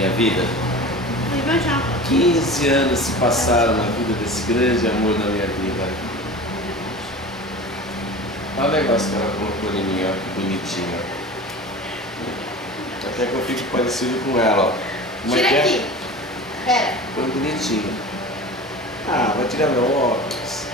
minha vida? Vai já. 15 anos se passaram na vida desse grande amor da minha vida. Olha o negócio que ela colocou em mim, ó, que bonitinho. Até que eu fico parecido com ela, ó. Como Tira é que é? aqui. Pera. Ficou bonitinho. Ah, vai tirar meu óculos.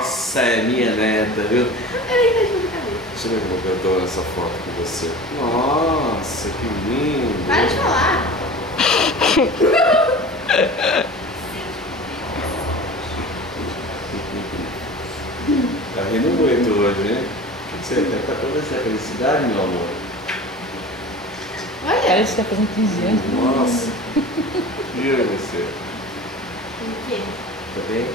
Essa é minha neta, viu? Peraí, deixa eu ficar ali. Deixa eu ver como eu tô nessa foto com você. Nossa, que lindo! Para de falar. Tá rindo muito hoje, né? O que você quer? Tá toda essa felicidade, meu amor? Olha. Parece que tá fazendo 15 anos. Nossa! E eu e você? O quê? Tá bem?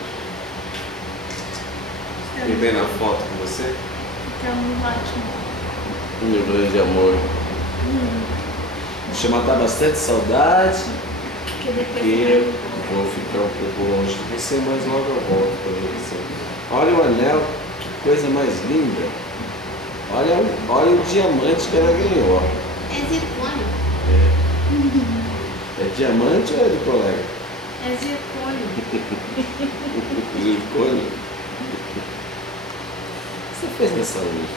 Fiquei bem na foto com você? Ficamos ótimo. Meu grande amor. Deixa eu matar bastante saudade. Porque depois Eu vou ficar um pouco longe de você, mas logo eu volto para você. Olha o anel, que coisa mais linda. Olha o diamante que ela ganhou. é zircônio. É diamante ou é de colega? É zircônio. Zircônio? O que você fez nessa luz?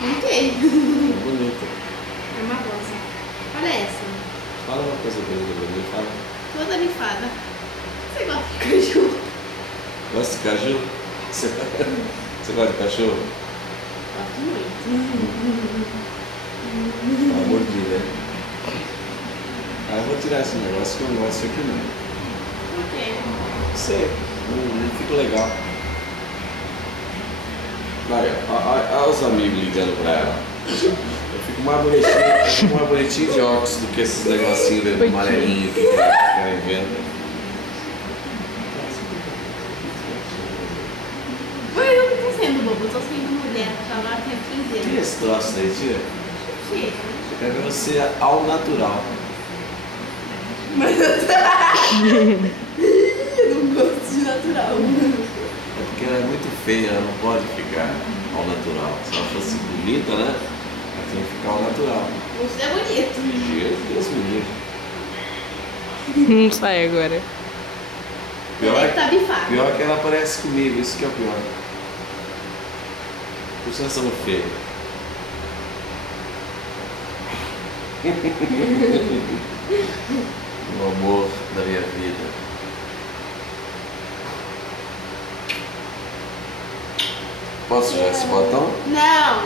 Pintei. É bonita. É uma rosa. Olha essa. Fala uma coisa bonita pra mim, fala. Toda bifada. Você gosta de cachorro? Gosta de cachorro? Você gosta de cachorro? Gosto muito. Tá mordida, né? Ah, eu vou tirar esse negócio que eu não gosto disso aqui não. Por quê? Não sei, não fica legal. Vai, olha os amigos ligando pra ela. Eu fico mais bonitinho de óculos do que esses negocinhos de amarelinho que querem ver. Mas eu não tô sendo bobo, eu tô sendo mulher. Agora eu tenho 15 Tira anos. esse troço daí, tira. Chega. Eu quero ver você ao natural. Mas eu não gosto de natural. É porque ela é muito feia, ela não pode ficar ao natural. Se ela fosse bonita, né? Ela tem que ficar ao natural. Você é bonito. Deus me livre. Não sai agora. Pior Ele tá bifado. pior que ela parece comigo, isso que é o pior. Por isso nós somos feios. O amor da minha vida. Posso usar esse botão? Não.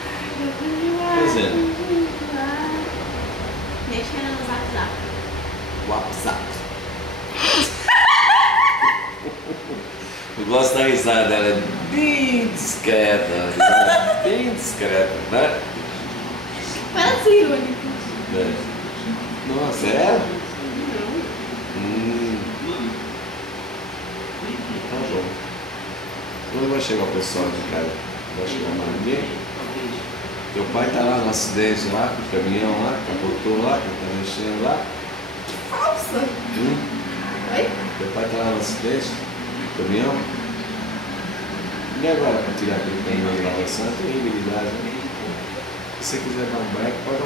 Pois é. Deixa ela no WhatsApp. WhatsApp. Eu gosto da risada dela, é bem discreta, a risada é bem discreta, né? Para de ser irônico. É. Nossa, é? Tá bom. Quando vai chegar o pessoal de casa? Vai chegar mais ninguém? Teu pai tá lá no acidente lá, com o caminhão lá, capotou lá, que tá mexendo lá. Falsa. Oi? Teu pai tá lá no acidente, com o caminhão. E agora para tirar aquele caminhão de lavação, tem habilidade, né? Se você quiser dar um break, pode